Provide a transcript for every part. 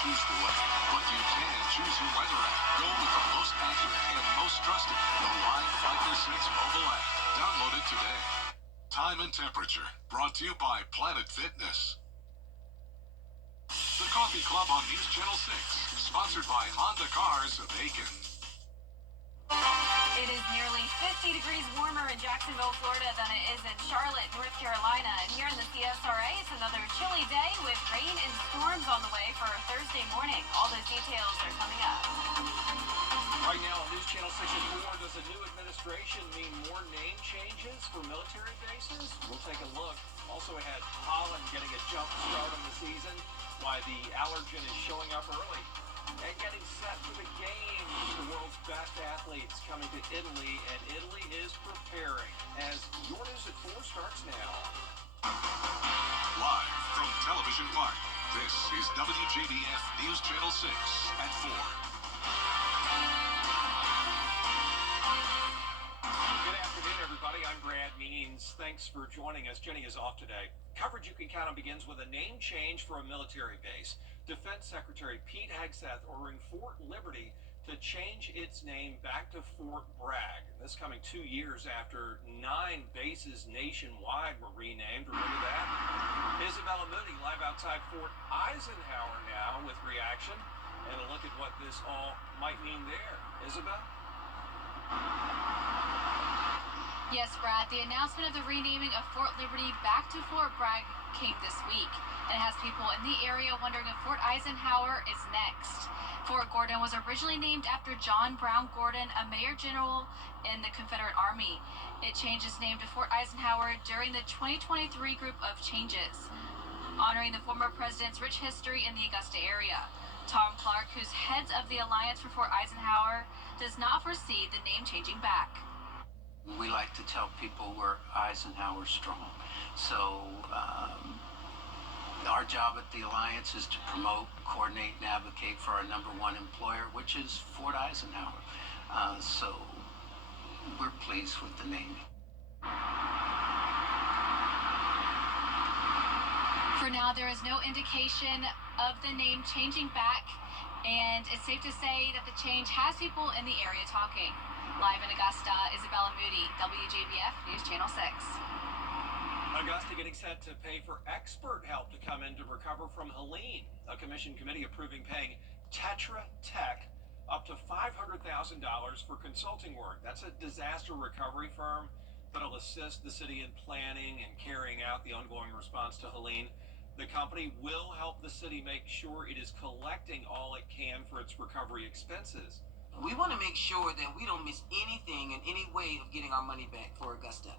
choose the weather, but you can choose your weather app. Go with the most accurate and most trusted, the Live 536 mobile app. Download it today. Time and temperature, brought to you by Planet Fitness. The Coffee Club on News Channel 6, sponsored by Honda Cars of Aiken. It is nearly 50 degrees warmer in Jacksonville, Florida than it is in Charlotte, North Carolina. And here in the CSRA, it's another chilly day with rain and storms on the way for Thursday morning. All those details are coming up. Right now on News Channel 6 and 4, does a new administration mean more name changes for military bases? We'll take a look. Also ahead, Holland getting a jump start on the season, why the allergen is showing up early. And getting set for the games, the world's best athletes coming to Italy, and Italy is preparing as Your News at 4 starts now. Live from Television Park, this is WJBF News Channel 6 at 4. Good afternoon, everybody. I'm Brad Means. Thanks for joining us. Jenny is off today. Coverage you can count on begins with a name change for a military base. Defense Secretary Pete Hegseth ordering Fort Liberty to change its name back to Fort Bragg. This coming 2 years after 9 bases nationwide were renamed. Remember that? Isabella Moody live outside Fort Eisenhower now with reaction and a look at what this all might mean there. Isabel? Yes, Brad, the announcement of the renaming of Fort Liberty back to Fort Bragg came this week. And it has people in the area wondering if Fort Eisenhower is next. Fort Gordon was originally named after John Brown Gordon, a major general in the Confederate Army. It changed its name to Fort Eisenhower during the 2023 group of changes, honoring the former president's rich history in the Augusta area. Tom Clark, who's heads of the Alliance for Fort Eisenhower, does not foresee the name changing back. We like to tell people we're Eisenhower strong. So our job at the Alliance is to promote, coordinate, and advocate for our #1 employer, which is Fort Eisenhower. So we're pleased with the naming. For now, there is no indication of the name changing back, and it's safe to say that the change has people in the area talking. Live in Augusta, Isabella Moody, WJBF News Channel 6. Augusta getting set to pay for expert help to come in to recover from Helene. A commission committee approving paying Tetra Tech up to $500,000 for consulting work. That's a disaster recovery firm that'll assist the city in planning and carrying out the ongoing response to Helene. The company will help the city make sure it is collecting all it can for its recovery expenses. We want to make sure that we don't miss anything in any way of getting our money back for Augusta.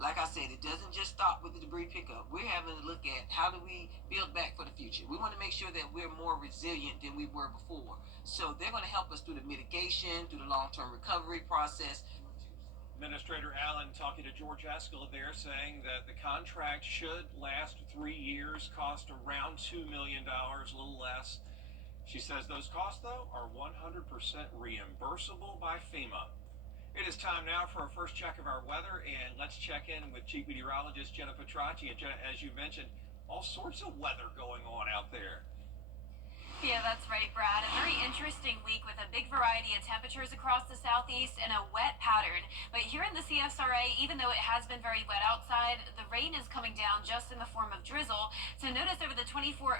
Like I said, it doesn't just stop with the debris pickup. We're having to look at how do we build back for the future. We want to make sure that we're more resilient than we were before. So they're going to help us through the mitigation, through the long-term recovery process. Administrator Allen talking to George Escala there, saying that the contract should last 3 years, cost around $2 million, a little less. She says those costs, though, are 100% reimbursable by FEMA. It is time now for our first check of our weather, and let's check in with Chief Meteorologist Jenna Petracci. And Jenna, as you mentioned, all sorts of weather going on out there. Yeah, that's right, Brad. A very interesting week with a big variety of temperatures across the southeast and a wet pattern. But here in the CSRA, even though it has been very wet outside, the rain is coming down just in the form of drizzle. So notice over the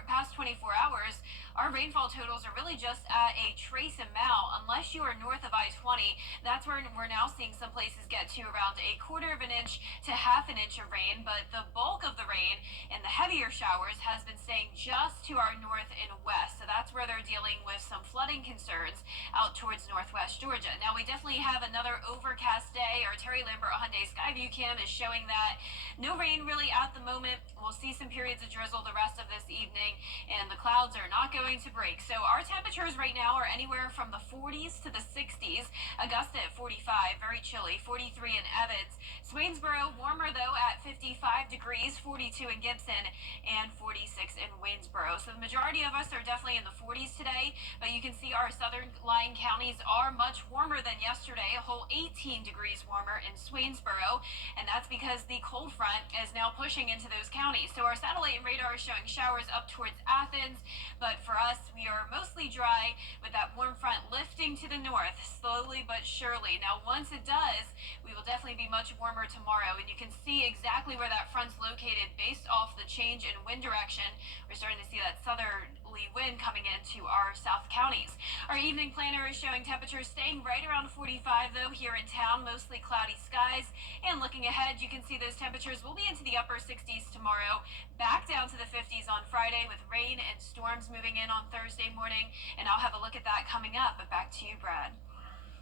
past 24 hours, our rainfall totals are really just at a trace amount. Unless you are north of I-20, that's where we're now seeing some places get to around 1/4 of an inch to 1/2 an inch of rain. But the bulk of the rain and the heavier showers has been staying just to our north and west. So that's where they're dealing with some flooding concerns out towards northwest Georgia. Now, we definitely have another overcast day. Our Terry Lambert Hyundai Skyview cam is showing that no rain really at the moment. We'll see some periods of drizzle the rest of this evening, and the clouds are not going to break. So our temperatures right now are anywhere from the 40s to the 60s. Augusta at 45, very chilly, 43 in Evans. Swainsboro warmer, though, at 55 degrees, 42 in Gibson, and 46 in Waynesboro. So the majority of us are definitely in the 40s today, but you can see our southern lying counties are much warmer than yesterday, a whole 18 degrees warmer in Swainsboro, and that's because the cold front is now pushing into those counties. So our satellite radar is showing showers up towards Athens, but for us, we are mostly dry with that warm front lifting to the north, slowly but surely. Now, once it does, we will definitely be much warmer tomorrow, and you can see exactly where that front's located based off the change in wind direction. We're starting to see that southerly wind coming into our south counties. Our evening planner is showing temperatures staying right around 45, though, here in town, mostly cloudy skies. And looking ahead, you can see those temperatures will be into the upper 60s tomorrow, back down to the 50s on Friday with rain and storms moving in on Thursday morning. And I'll have a look at that coming up. But back to you, Brad.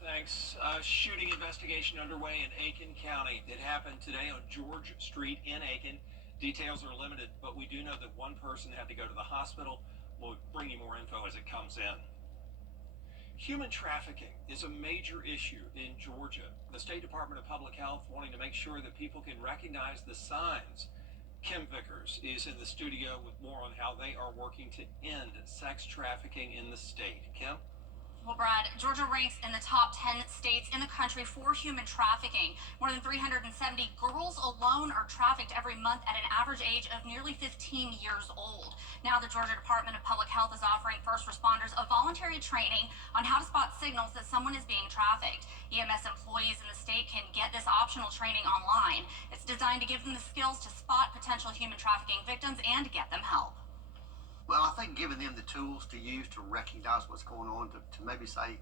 Thanks. Shooting investigation underway in Aiken County. It happened today on George Street in Aiken. Details are limited, but we do know that one person had to go to the hospital. We'll bring you more info as it comes in. Human trafficking is a major issue in Georgia. The State Department of Public Health wanting to make sure that people can recognize the signs. Kim Vickers is in the studio with more on how they are working to end sex trafficking in the state. Kim? Well, Brad, Georgia ranks in the top 10 states in the country for human trafficking. More than 370 girls alone are trafficked every month at an average age of nearly 15 years old. Now, the Georgia Department of Public Health is offering first responders a voluntary training on how to spot signals that someone is being trafficked. EMS employees in the state can get this optional training online. It's designed to give them the skills to spot potential human trafficking victims and get them help. Well, I think giving them the tools to use to recognize what's going on, to maybe say,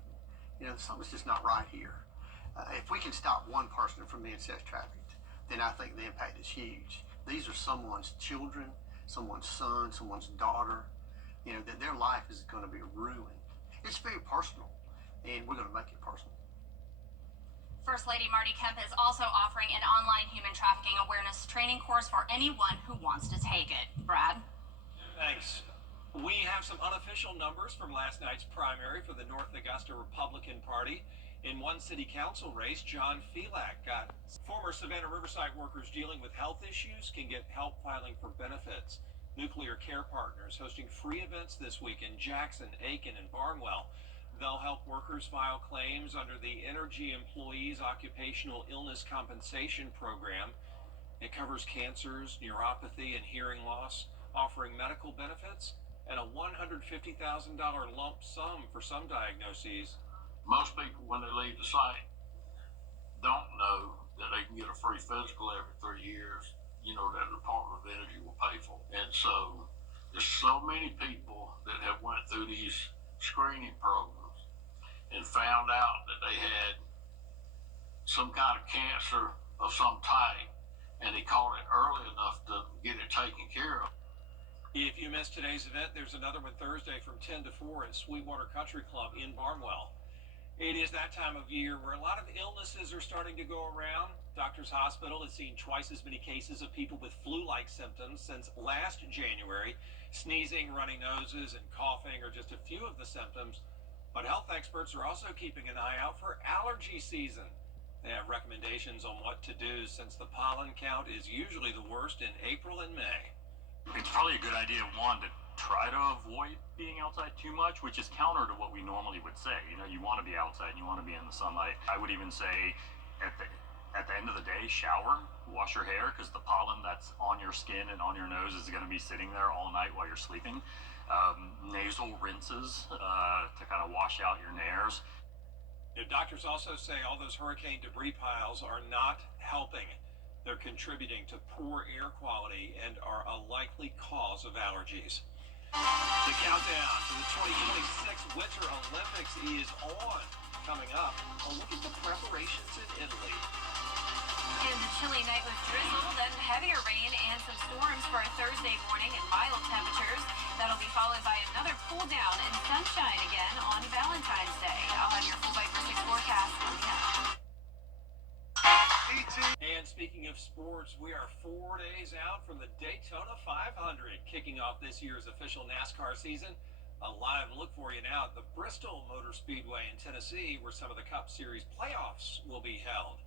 something's just not right here. If we can stop one person from being sex trafficked, then I think the impact is huge. These are someone's children, someone's son, someone's daughter, that their life is going to be ruined. It's very personal, and we're going to make it personal. First Lady Marty Kemp is also offering an online human trafficking awareness training course for anyone who wants to take it. Brad? Thanks. We have some unofficial numbers from last night's primary for the North Augusta Republican Party. In one city council race, John Felak got former Savannah Riverside workers dealing with health issues can get help filing for benefits. Nuclear Care Partners hosting free events this week in Jackson, Aiken, and Barnwell. They'll help workers file claims under the Energy Employees Occupational Illness Compensation Program. It covers cancers, neuropathy, and hearing loss, offering medical benefits and a $150,000 lump sum for some diagnoses. Most people, when they leave the site, don't know that they can get a free physical every 3 years, that the Department of Energy will pay for. And so there's so many people that have went through these screening programs and found out that they had some kind of cancer of some type, and they caught it early enough to get it taken care of. If you missed today's event, there's another one Thursday from 10 to 4 at Sweetwater Country Club in Barnwell. It is that time of year where a lot of illnesses are starting to go around. Doctors Hospital has seen twice as many cases of people with flu-like symptoms since last January. Sneezing, runny noses, and coughing are just a few of the symptoms. But health experts are also keeping an eye out for allergy season. They have recommendations on what to do since the pollen count is usually the worst in April and May. It's probably a good idea, one, to try to avoid being outside too much, which is counter to what we normally would say. You want to be outside, you want to be in the sunlight. I would even say at the end of the day, shower, wash your hair, because the pollen that's on your skin and on your nose is going to be sitting there all night while you're sleeping. Nasal rinses to kind of wash out your nares. Doctors also say all those hurricane debris piles are not helping. They're contributing to poor air quality and are a likely cause of allergies. The countdown to the 2026 Winter Olympics is on. Coming up, a look at the preparations in Italy. And the chilly night with drizzle, then heavier rain and some storms for a Thursday morning and mild temperatures. That'll be followed by another cool down and sunshine again on Valentine's Day. I'll have your full Viper 6 forecast coming up. And speaking of sports, we are 4 days out from the Daytona 500, kicking off this year's official NASCAR season. A live look for you now at the Bristol Motor Speedway in Tennessee, where some of the Cup Series playoffs will be held.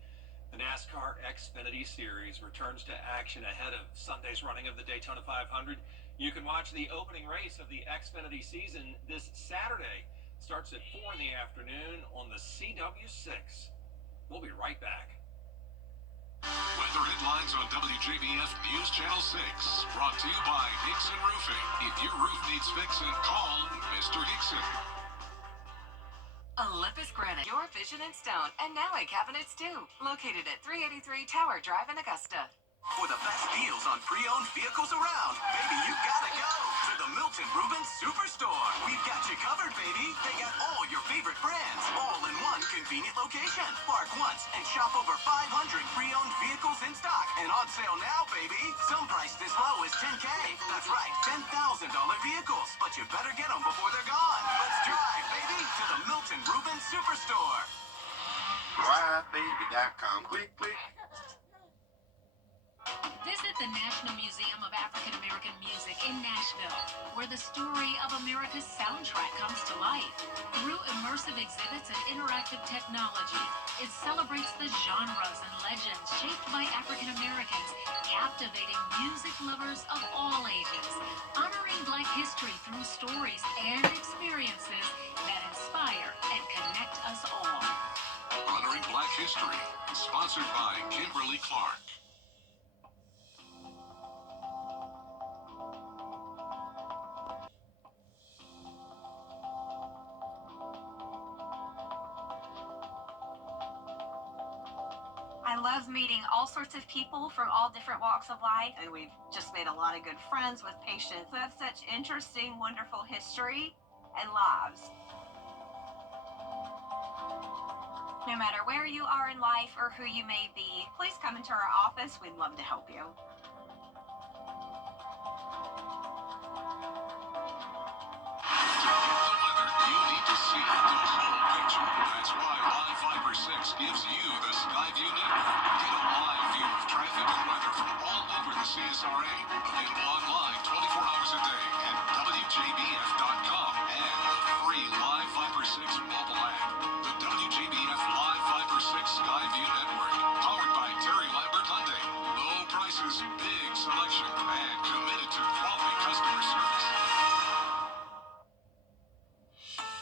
The NASCAR Xfinity Series returns to action ahead of Sunday's running of the Daytona 500. You can watch the opening race of the Xfinity season this Saturday. Starts at 4 in the afternoon on the CW6. We'll be right back. Weather headlines on WJBF News Channel 6. Brought to you by Hickson Roofing. If your roof needs fixing, call Mr. Hickson. Olympus Granite, your vision in stone, and now in cabinets too. Located at 383 Tower Drive in Augusta. For the best deals on pre-owned vehicles around, baby, you gotta go to the Milton Rubens Superstore. We've got you covered, baby. They got all your favorite brands, all in one convenient location. Park once and shop over 500 pre-owned vehicles in stock and on sale now, baby. Some priced as low as $10K. That's right, $10,000 vehicles. But you better get them before they're gone. Let's drive, baby, to the Milton Rubens Superstore. DriveBaby.com. Click, click. Visit the National Museum of African American Music in Nashville, where the story of America's soundtrack comes to life. Through immersive exhibits and interactive technology, it celebrates the genres and legends shaped by African Americans, captivating music lovers of all ages, honoring Black history through stories and experiences that inspire and connect us all. Honoring Black history, sponsored by Kimberly Clark. I love meeting all sorts of people from all different walks of life, and we've just made a lot of good friends with patients who have such interesting, wonderful history and lives. No matter where you are in life or who you may be, please come into our office. We'd love to help you. You need to see the whole picture. That's why Live Fiber 6 gives you the Skyview network. Get a live view of traffic and weather from all over the CSRA. Available online 24 hours a day at WJBF.com and the free Live Fiber 6 mobile app. The WJBF Live Fiber 6 Skyview network. Powered by Terry Lambert Hyundai. Low prices, big selection, and committed to quality customer service.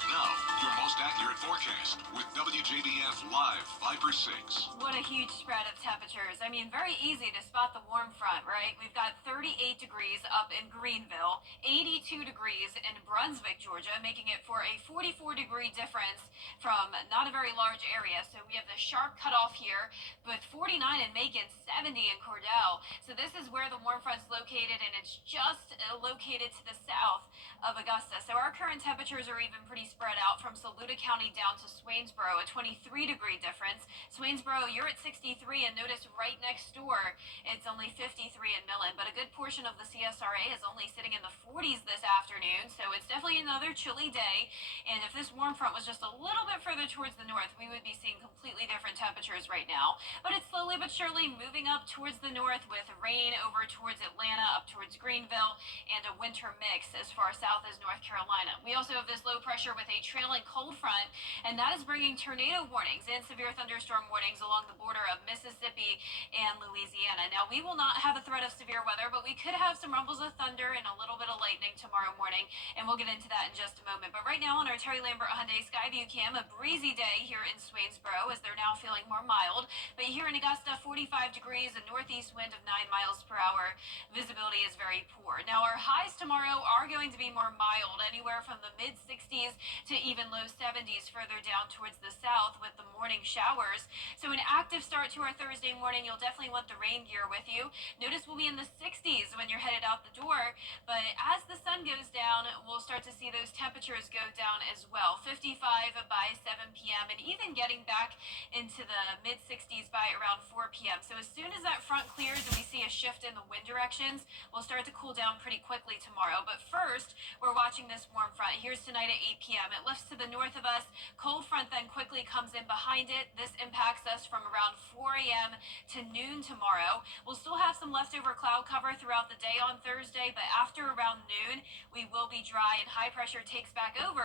Now, your most accurate forecast with WJBF Live Viper 6. What a huge spread of temperatures. I mean, very easy to spot the warm front, right? We've got 38 degrees up in Greenville, 82 degrees in Brunswick, Georgia, making it for a 44-degree difference from not a very large area. So we have the sharp cutoff here with 49 in Macon, 70 in Cordell. So this is where the warm front's located, and it's just located to the south of Augusta. So our current temperatures are even pretty spread out from Saluda County down to Swainsboro, a 23-degree difference. Swainsboro, you're at 63, and notice right next door, it's only 53 in Millen, but a good portion of the CSRA is only sitting in the 40s this afternoon, so it's definitely another chilly day. And if this warm front was just a little bit further towards the north, we would be seeing completely different temperatures right now. But it's slowly but surely moving up towards the north with rain over towards Atlanta, up towards Greenville, and a winter mix as far south as North Carolina. We also have this low pressure with a trailing cold front, and that is bringing tornado warnings and severe thunderstorm warnings along the border of Mississippi and Louisiana. Now, we will not have a threat of severe weather, but we could have some rumbles of thunder and a little bit of lightning tomorrow morning, and we'll get into that in just a moment. But right now on our Terry Lambert Hyundai Skyview cam, a breezy day here in Swainsboro as they're now feeling more mild. But here in Augusta, 45 degrees, a northeast wind of 9 miles per hour. Visibility is very poor. Now, our highs tomorrow are going to be more mild, anywhere from the mid-60s to even low 70s further down towards the south with the morning showers. So an active start to our Thursday morning. You'll definitely want the rain gear with you. Notice we'll be in the 60s when you're headed out the door, but as the sun goes down, we'll start to see those temperatures go down as well. 55 by 7 p.m. and even getting back into the mid-60s by around 4 p.m. So as soon as that front clears and we see a shift in the wind directions, we'll start to cool down pretty quickly tomorrow. But first, we're watching this warm front. Here's tonight at 8 p.m. It lifts to the north of us. Cold front then quickly comes in behind it. This impacts us from around 4 a.m. to noon tomorrow. We'll still have some leftover cloud cover throughout the day on Thursday, but after around noon, we will be dry and high pressure takes back over.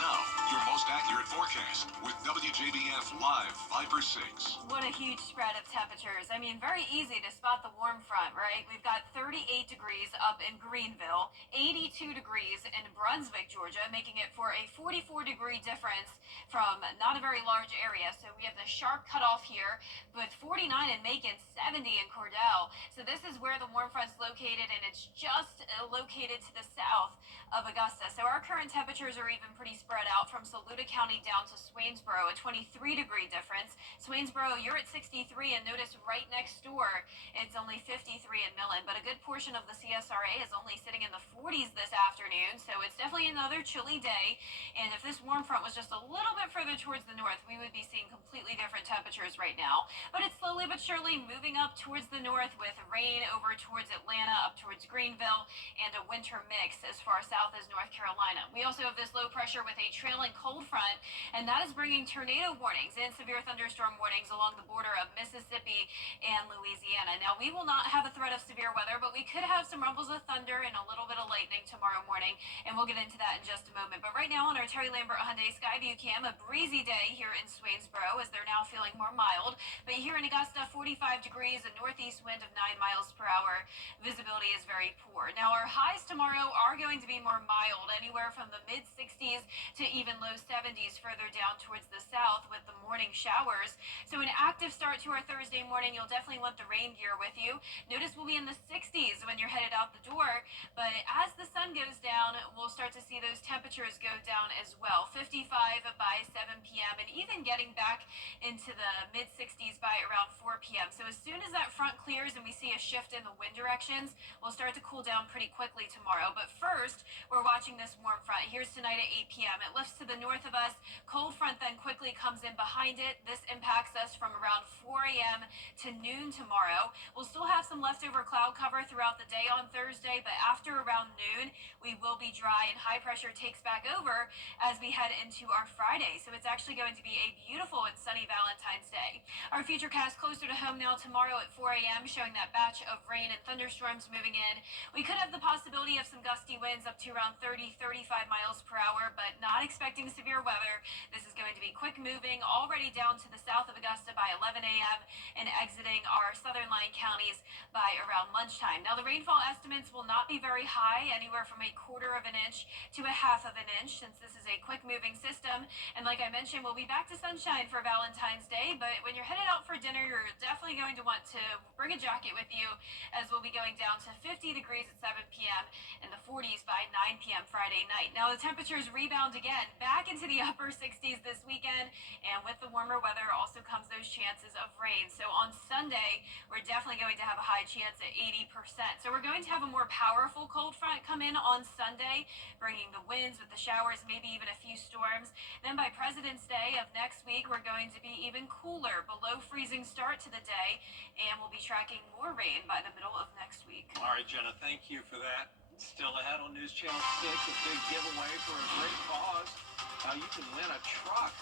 Now, your most accurate forecast with WJBF Live Viper 6. What a huge spread of temperatures. I mean, very easy to spot the warm front, right? We've got 38 degrees up in Greenville, 82 degrees in Brunswick, Georgia, making it for a 44-degree difference from not a very large area. So we have the sharp cutoff here with 49 in Macon, 70 in Cordell. So this is where the warm front's located, and it's just located to the south of Augusta. So our current temperatures are even pretty spread out from Saluda County down to Swainsboro, a 23-degree difference. Swainsboro, you're at 63, and notice right next door, it's only 53 in Millen, but a good portion of the CSRA is only sitting in the 40s this afternoon, so it's definitely another chilly day. And if this warm front was just a little bit further towards the north, we would be seeing completely different temperatures right now. But it's slowly but surely moving up towards the north with rain over towards Atlanta, up towards Greenville, and a winter mix as far south as North Carolina. We also have this low pressure with a trailing cold front, and that is bringing tornado warnings and severe thunderstorm warnings along the border of Mississippi and Louisiana. Now, we will not have a threat of severe weather, but we could have some rumbles of thunder and a little bit of lightning tomorrow morning, and we'll get into that in just a moment. But right now on our Terry Lambert Hyundai Skyview cam, a breezy day here in Swainsboro as they're now feeling more mild. But here in Augusta, 45 degrees, a northeast wind of 9 miles per hour. Visibility is very poor. Now, our highs tomorrow are going to be more mild, anywhere from the mid-60s to even low 70s further down towards the south with the morning showers. So an active start to our Thursday morning. You'll definitely want the rain gear with you. Notice we'll be in the 60s when you're headed out the door, but as the sun goes down, we'll start to see those temperatures go down as well. 55 by 7 p.m. and even getting back into the mid-60s by around 4 p.m. So as soon as that front clears and we see a shift in the wind directions, we'll start to cool down pretty quickly tomorrow. But first, we're watching this warm front. Here's tonight at 8 p.m. It lifts to the north of us. Cold front then quickly comes in behind it. This impacts us from around 4 a.m. to noon tomorrow. We'll still have some leftover cloud cover throughout the day on Thursday, but after around noon, we will be dry and high pressure takes back over as we head into our Friday. So it's actually going to be a beautiful and sunny Valentine's Day. Our futurecast closer to home now tomorrow at 4 a.m. showing that batch of rain and thunderstorms moving in. We could have the possibility of some gusty winds up to around 30, 35 miles per hour, but not expecting severe weather. This is going to be quick moving, already down to the south of Augusta by 11 a.m. and exiting our southern line counties by around lunchtime. Now, the rainfall estimates will not be very high, anywhere from 1/4 of an inch to 1/2 of an inch, since this is a quick moving system. And like I mentioned, we'll be back to sunshine for Valentine's Day, but when you're headed out for dinner, you're definitely going to want to bring a jacket with you, as we'll be going down to 50 degrees at 7 p.m. and the 40s by 9 p.m. Friday night. Now, the temperatures rebound again back into the upper 60s this weekend, and with the warmer weather also comes those chances of rain. So on Sunday, we're definitely going to have a high chance at 80%. So we're going to have a more powerful cold front come in on Sunday, bringing the winds with the showers, maybe even a few storms. Then by President's Day of next week, we're going to be even cooler, below freezing start to the day, and we'll be tracking more rain by the middle of next week. All right, Jenna, thank you for that. Still ahead on News Channel 6, a big giveaway for a great cause. How you can win a truck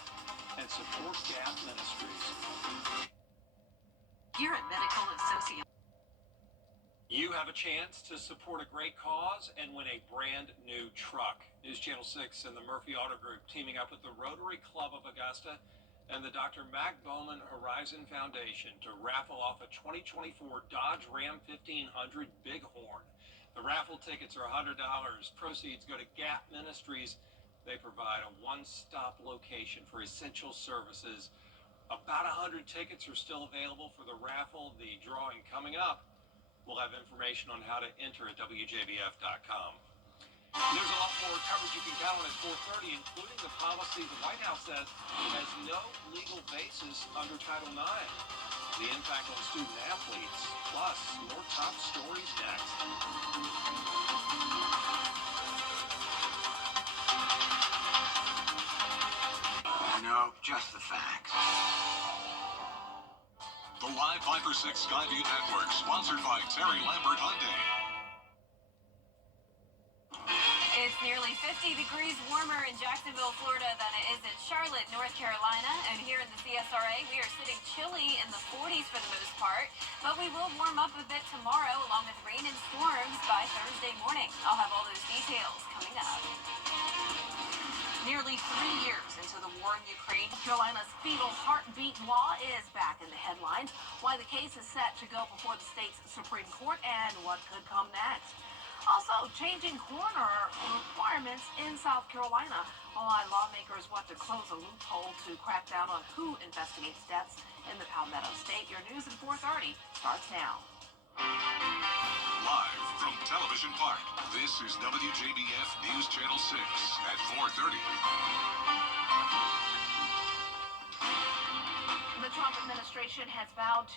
and support Gap Ministries. Here at Medical Associates. You have a chance to support a great cause and win a brand new truck. News Channel 6 and the Murphy Auto Group teaming up with the Rotary Club of Augusta and the Dr. Mac Bowman Horizon Foundation to raffle off a 2024 Dodge Ram 1500 Bighorn. The raffle tickets are $100. Proceeds go to Gap Ministries. They provide a one-stop location for essential services. About 100 tickets are still available for the raffle. The drawing coming up. We'll have information on how to enter at WJBF.com. There's a lot more coverage you can count on at 4:30, including the policy the White House says has no legal basis under Title IX. The impact on student athletes, plus more top stories next. No, just the facts. The Live Viper 6 Skyview Network, sponsored by Terry Lambert Hyundai. It's nearly 50 degrees warmer in Jacksonville, Florida than it is in Charlotte, North Carolina. And here in the CSRA, we are sitting chilly in the 40s for the most part. But we will warm up a bit tomorrow, along with rain and storms by Thursday morning. I'll have all those details coming up. 3 years into the war in Ukraine, Carolina's fetal heartbeat law is back in the headlines. Why the case is set to go before the state's Supreme Court and what could come next. Also, changing coroner requirements in South Carolina. Why lawmakers want to close a loophole to crack down on who investigates deaths in the Palmetto State. Your news at 4:30 starts now. Live from Television Park, this is WJBF News Channel 6 at 4:30. The Trump administration has vowed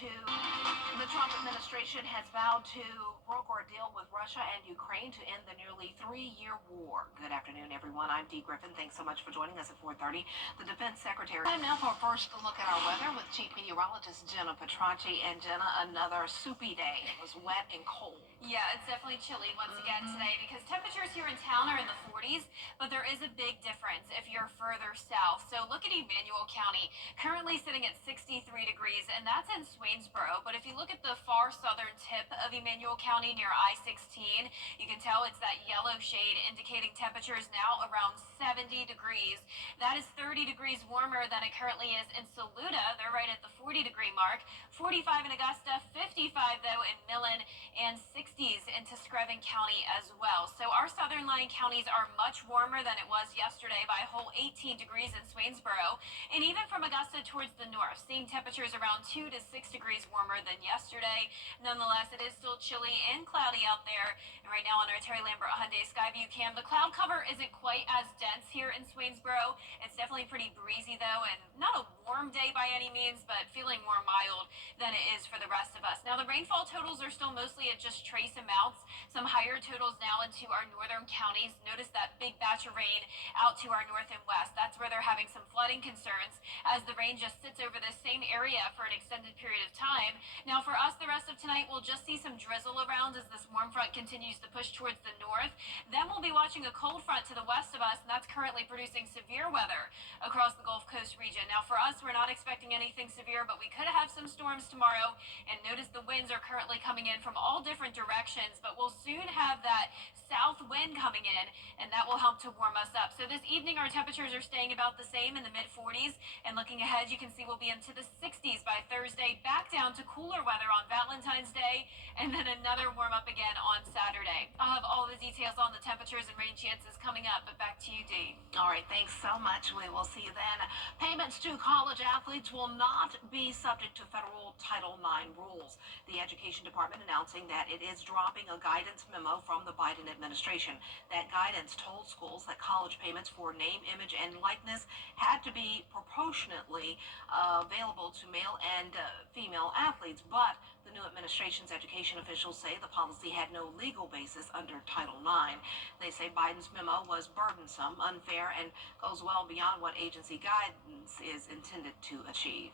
to broker a deal with Russia and Ukraine to end the nearly 3-year war. Good afternoon, everyone. I'm Dee Griffin. Thanks so much for joining us at 4:30. The Defense Secretary. Time now for a first look at our weather with Chief Meteorologist Jenna Petracci. And Jenna, another soupy day. It was wet and cold. Yeah, it's definitely chilly once again today because temperatures here in town are in the 40s, but there is a big difference if you're further south. So look at Emmanuel County, currently sitting at 63 degrees, and that's in Swainsboro. But if you look at the far southern tip of Emmanuel County near I-16, you can tell it's that yellow shade indicating temperatures now around 70 degrees. That is 30 degrees warmer than it currently is in Saluda. They're right at the 40-degree mark. 45 in Augusta, 55 though in Millen, and 60s into Screven County as well. So our southern lying counties are much warmer than it was yesterday by a whole 18 degrees in Swainsboro. And even from Augusta towards the north, seeing temperatures around 2 to 6 degrees warmer than yesterday. Nonetheless, it is still chilly and cloudy out there. And right now on our Terry Lambert Hyundai Skyview cam, the cloud cover isn't quite as dense here in Swainsboro. It's definitely pretty breezy though, and not a warm day by any means, but feeling more mild than it is for the rest of us. Now the rainfall totals are still mostly at just trace amounts. Some higher totals now into our northern counties. Notice that big batch of rain out to our north and west. That's where they're having some flooding concerns as the rain just sits over this same area for an extended period of time. Now for us, the rest of tonight, we'll just see some drizzle around as this warm front continues to push towards the north. Then we'll be watching a cold front to the west of us, and that's currently producing severe weather across the Gulf Coast region. Now for us, we're not expecting anything severe, but we could have some storms tomorrow. And notice the winds are currently coming in from all different directions, but we'll soon have that south wind coming in, and that will help to warm us up. So this evening, our temperatures are staying about the same in the mid-40s, and looking ahead, you can see we'll be into the 60s by Thursday, back down to cooler weather on Valentine's Day, and then another warm up again on Saturday. I'll have all the details on the temperatures and rain chances coming up, but back to you, Dee. All right, thanks so much. We will see you then. Payments to college athletes will not be subject to federal Title IX rules. The Education Department announcing that it is dropping a guidance memo from the Biden administration. That guidance told schools that college payments for name, image, and likeness had to be proportionately available to male and female athletes, but the new administration's education officials say the policy had no legal basis under Title IX. They say Biden's memo was burdensome, unfair, and goes well beyond what agency guidance is intended to achieve.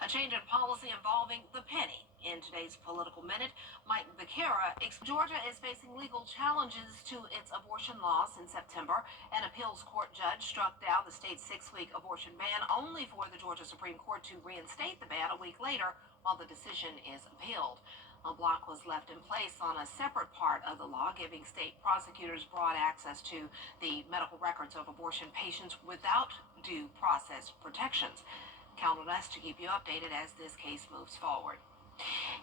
A change in policy involving the penny. In today's Political Minute, Mike Becerra, Georgia is facing legal challenges to its abortion laws. In September, an appeals court judge struck down the state's 6-week abortion ban, only for the Georgia Supreme Court to reinstate the ban a week later while the decision is appealed. A block was left in place on a separate part of the law, giving state prosecutors broad access to the medical records of abortion patients without due process protections. Count on us to keep you updated as this case moves forward.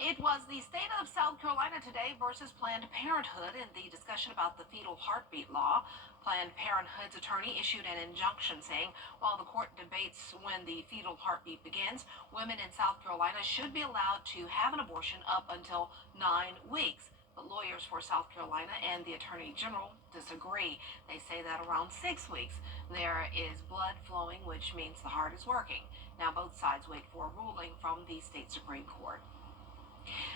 It was the state of South Carolina today versus Planned Parenthood in the discussion about the fetal heartbeat law. Planned Parenthood's attorney issued an injunction saying while the court debates when the fetal heartbeat begins, women in South Carolina should be allowed to have an abortion up until 9 weeks. But lawyers for South Carolina and the Attorney General disagree. They say that around 6 weeks, there is blood flowing, which means the heart is working. Now both sides wait for a ruling from the state Supreme Court.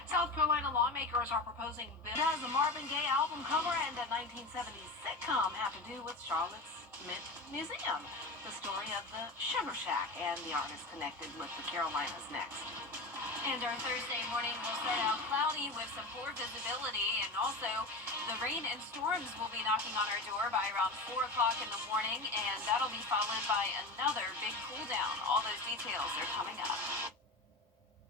South Carolina lawmakers are proposing does a Marvin Gaye album cover and a 1970s sitcom have to do with Charlotte's Mint Museum? The story of the Sugar Shack and the artist connected with the Carolinas next. And our Thursday morning will start out cloudy with some poor visibility, and also the rain and storms will be knocking on our door by around 4 o'clock in the morning, and that'll be followed by another big cool down. All those details are coming up.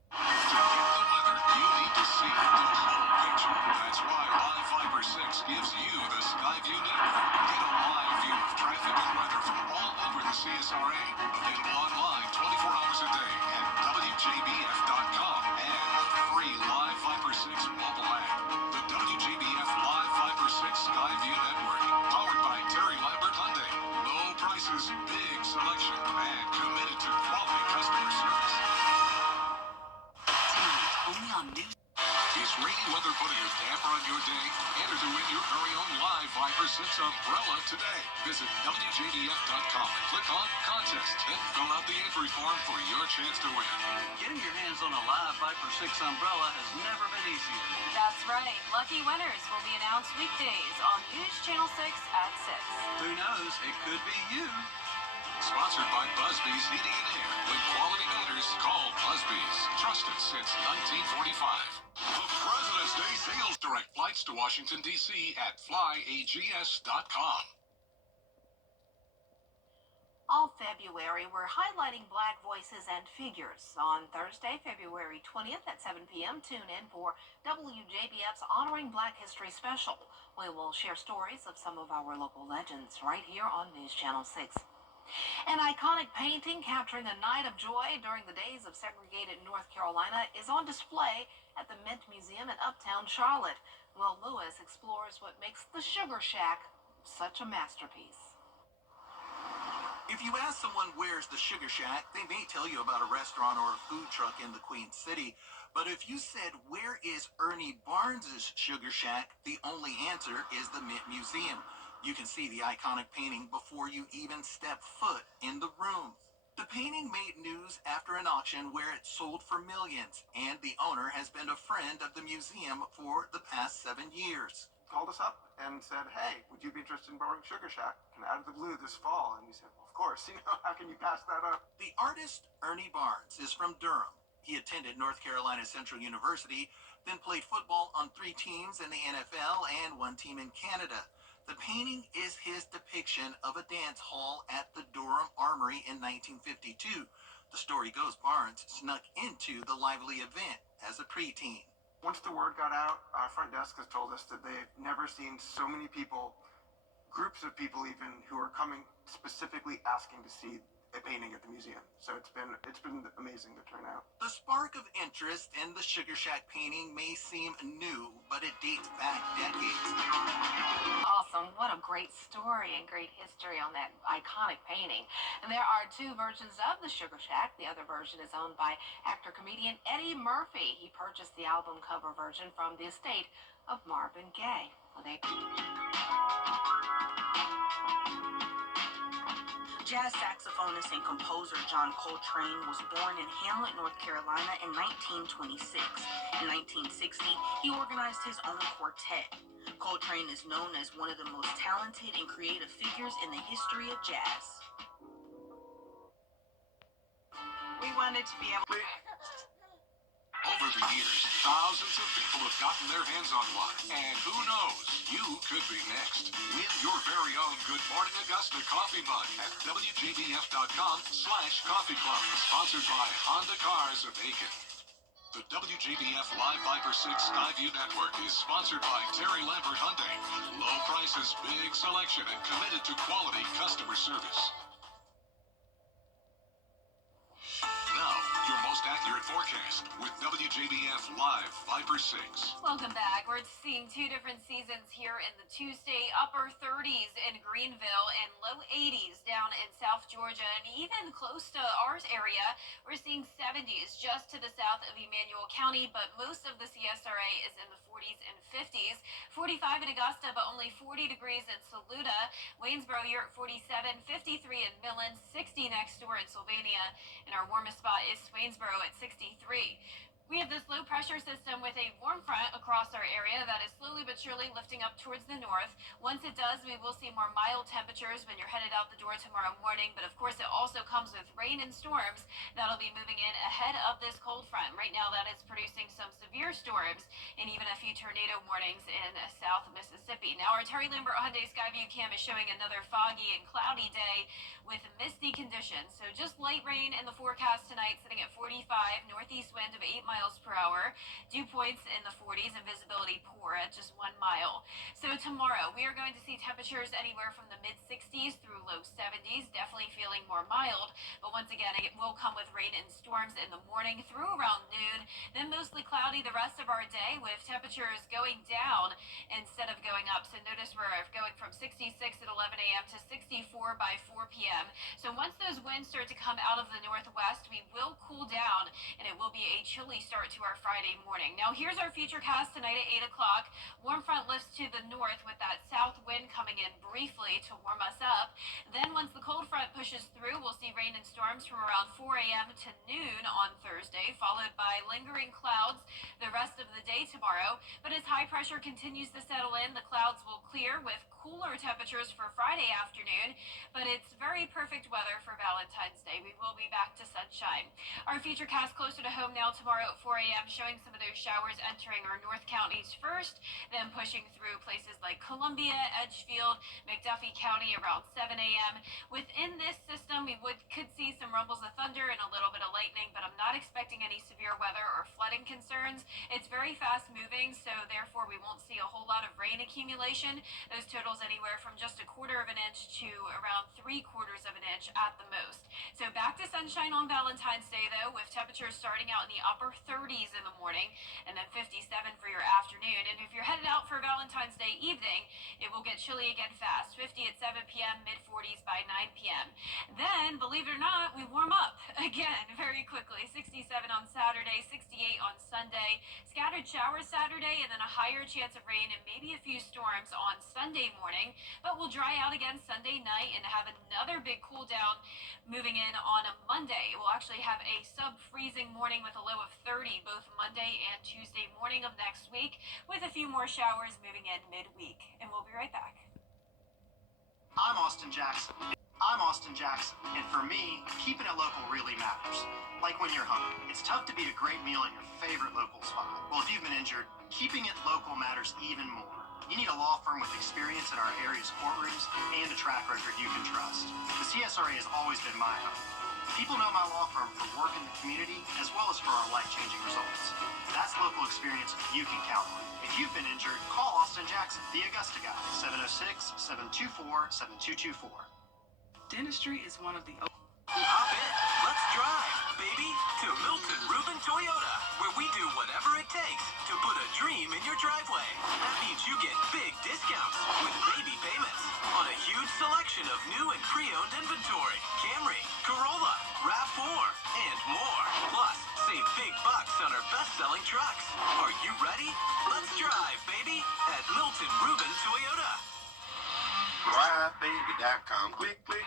To get the weather, you need to see the whole picture. That's why Live Fiber 6 gives you the Skyview Network. Get a live view of traffic and weather from all over the CSRA. Available online 24 hours a day at WJBF.com and the free Live Viper 6 mobile app. The WJBF Live Viper 6 Skyview Network, powered by Terry Lambert Hyundai. Low prices, big selection, and committed to quality customer service. Tonight, only on News. Is rainy weather putting a damper on your day? Enter to win your very own live Viper 6 umbrella today. Visit WJBF.com and click on Contest. Then fill out the entry form for your chance to win. Getting your hands on a live Viper 6 umbrella has never been easier. That's right. Lucky winners will be announced weekdays on News Channel 6 at 6. Who knows? It could be you. Sponsored by Busby's Heating and Air. When quality matters, call Busby's. Trusted since 1945. The President's Day Sales. Direct flights to Washington, D.C. at flyags.com. All February, we're highlighting Black voices and figures. On Thursday, February 20th at 7 p.m., tune in for WJBF's Honoring Black History Special. We will share stories of some of our local legends right here on News Channel 6. An iconic painting capturing a night of joy during the days of segregated North Carolina is on display at the Mint Museum in Uptown Charlotte. Will Lewis explores what makes the Sugar Shack such a masterpiece. If you ask someone where's the Sugar Shack, they may tell you about a restaurant or a food truck in the Queen City. But if you said, where is Ernie Barnes's Sugar Shack, the only answer is the Mint Museum. You can see the iconic painting before you even step foot in the room. The painting made news after an auction where it sold for millions, and the owner has been a friend of the museum for the past 7 years. Called us up and said, hey, would you be interested in borrowing Sugar Shack? And out of the blue this fall. And we said, well, of course, how can you pass that up? The artist, Ernie Barnes, is from Durham. He attended North Carolina Central University, then played football on 3 teams in the NFL and 1 team in Canada. The painting is his depiction of a dance hall at the Durham Armory in 1952. The story goes Barnes snuck into the lively event as a preteen. Once the word got out, our front desk has told us that they've never seen so many people, groups of people even, who are coming specifically asking to see a painting at the museum. So it's been amazing to turn out. The spark of interest in the Sugar Shack painting may seem new, but it dates back decades. Awesome. What a great story and great history on that iconic painting. And there are 2 versions of the Sugar Shack. The other version is owned by actor-comedian Eddie Murphy. He purchased the album cover version from the estate of Marvin Gaye. Jazz saxophonist and composer John Coltrane was born in Hamlet, North Carolina in 1926. In 1960, he organized his own quartet. Coltrane is known as one of the most talented and creative figures in the history of jazz. We wanted to be able to... Over the years, thousands of people have gotten their hands on one. And who knows, you could be next. Win your very own Good Morning Augusta coffee mug at WJBF.com/coffee club. Sponsored by Honda Cars of Aiken. The WJBF Live Viper 6 Skyview Network is sponsored by Terry Lambert Hyundai. Low prices, big selection, and committed to quality customer service. Now, your most accurate forecast with WJBF Live Viper 6. Welcome back. We're seeing 2 different seasons here in the Tuesday. Upper 30s in Greenville and low 80s down in South Georgia, and even close to our area, we're seeing 70s just to the south of Emmanuel County, but most of the CSRA is in the 40s and 50s. 45 in Augusta, but only 40 degrees in Saluda. Waynesboro, you're at 47, 53 in Millen, 60 next door in Sylvania, and our warmest spot is Swainsboro at 63. We have this low pressure system with a warm front across our area that is slowly but surely lifting up towards the north. Once it does, we will see more mild temperatures when you're headed out the door tomorrow morning. But of course, it also comes with rain and storms that'll be moving in ahead of this cold front. Right now, that is producing some severe storms and even a few tornado warnings in South Mississippi. Now, our Terry Lambert Hyundai Skyview cam is showing another foggy and cloudy day with misty conditions. So just light rain in the forecast tonight, sitting at 45, northeast wind of 8 miles miles per hour. Dew points in the 40s and visibility poor at just 1 mile. So tomorrow we are going to see temperatures anywhere from the mid 60s through low 70s, definitely feeling more mild. But once again, it will come with rain and storms in the morning through around noon. Then mostly cloudy the rest of our day with temperatures going down instead of going up. So notice we're going from 66 at 11 a.m. to 64 by 4 p.m. So once those winds start to come out of the northwest, we will cool down and it will be a chilly start to our Friday morning. Now here's our futurecast tonight at 8 o'clock. Warm front lifts to the north with that south wind coming in briefly to warm us up. Then once the cold front pushes through, we'll see rain and storms from around 4 a.m. to noon on Thursday, followed by lingering clouds the rest of the day tomorrow. But as high pressure continues to settle in, the clouds will clear with cooler temperatures for Friday afternoon, but it's very perfect weather for Valentine's Day. We will be back to sunshine. Our futurecast closer to home now tomorrow at 4 a.m. showing some of those showers entering our north counties first, then pushing through places like Columbia, Edgefield, McDuffie County around 7 a.m. Within this system, we could see some rumbles of thunder and a little bit of lightning, but I'm not expecting any severe weather or flooding concerns. It's very fast moving, so therefore we won't see a whole lot of rain accumulation. Those totals anywhere from just a quarter of an inch to around 3/4 of an inch at the most. So back to sunshine on Valentine's Day though, with temperatures starting out in the upper 30s in the morning and then 57 for your afternoon. And if you're headed out for Valentine's Day evening, it will get chilly again fast. 50 at 7 p.m., mid 40s by 9 p.m. Then, believe it or not, we warm up again very quickly. 67 on Saturday, 68 on Sunday, scattered showers Saturday, and then a higher chance of rain and maybe a few storms on Sunday morning, but we'll dry out again Sunday night and have another big cool down moving in on a Monday. We'll actually have a sub-freezing morning with a low of 30 both Monday and Tuesday morning of next week, with a few more showers moving in midweek. And we'll be right back. I'm Austin Jackson, and for me, keeping it local really matters. Like when you're hungry, it's tough to beat a great meal at your favorite local spot. Well, if you've been injured, keeping it local matters even more. You need a law firm with experience in our area's courtrooms and a track record you can trust. The CSRA has always been my home. People know my law firm for work in the community as well as for our life-changing results. That's local experience you can count on. If you've been injured, call Austin Jackson, the Augusta guy, 706-724-7224. Dentistry is one of the... Hop in. Let's drive, baby, to Milton Rubin Toyota, where we do whatever it takes to put a dream in your driveway. That means you get big discounts with baby payments on a huge selection of new and pre-owned inventory, Camry, Corolla, RAV4, and more. Plus, save big bucks on our best-selling trucks. Are you ready? Let's drive, baby, at Milton Rubin Toyota. DriveBaby.com. Click, click.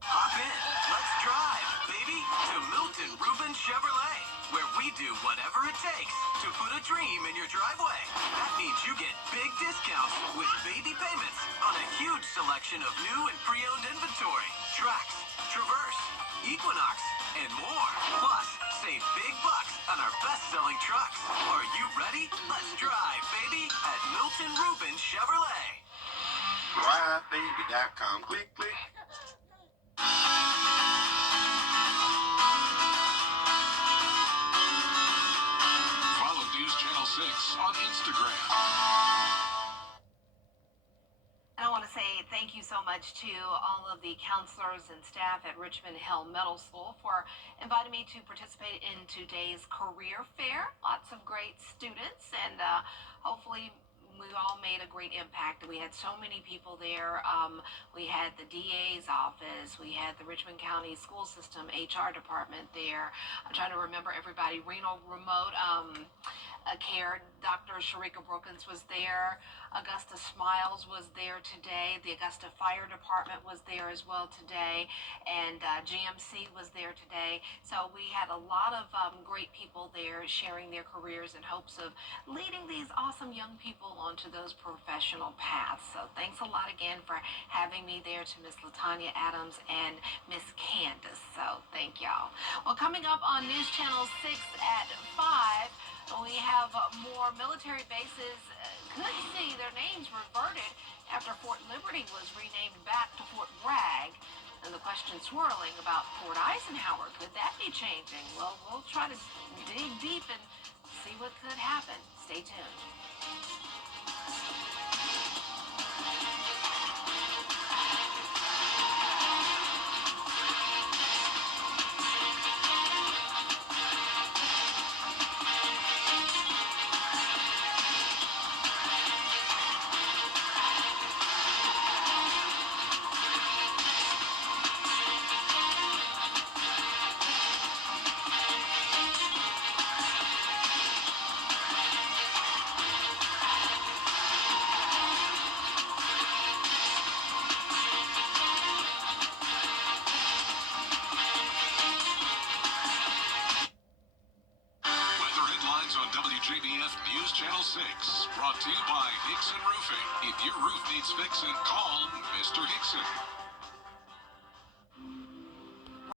Hop in. Let's drive, baby, to Milton Rubin Chevrolet, where we do whatever it takes to put a dream in your driveway. That means you get big discounts with baby payments on a huge selection of new and pre-owned inventory, Trax, Traverse, Equinox, and more. Plus, save big bucks on our best-selling trucks. Are you ready? Let's drive, baby, at Milton Rubin Chevrolet. DriveBaby.com. Click, click. Follow News Channel 6 on Instagram. I want to say thank you so much to all of the counselors and staff at Richmond Hill Middle School for inviting me to participate in today's career fair. Lots of great students, and hopefully we all made a great impact. We had so many people there. We had the DA's office. We had the Richmond County School System HR department there. I'm trying to remember everybody. Reno Remote Care, Dr. Sharika Brookins was there. Augusta Smiles was there today. The Augusta Fire Department was there as well today. And GMC was there today. So we had a lot of great people there sharing their careers in hopes of leading these awesome young people onto those professional paths. So thanks a lot again for having me there, to Miss Latanya Adams and Miss Candace. So thank y'all. Well, coming up on News Channel 6 at 5, we have more military bases could see their names reverted after Fort Liberty was renamed back to Fort Bragg. And the question swirling about Fort Eisenhower, could that be changing? Well, we'll try to dig deep and see what could happen. Stay tuned. Weather headlines on WJBF News Channel 6. Brought to you by Hickson Roofing. If your roof needs fixing, call Mr. Hickson.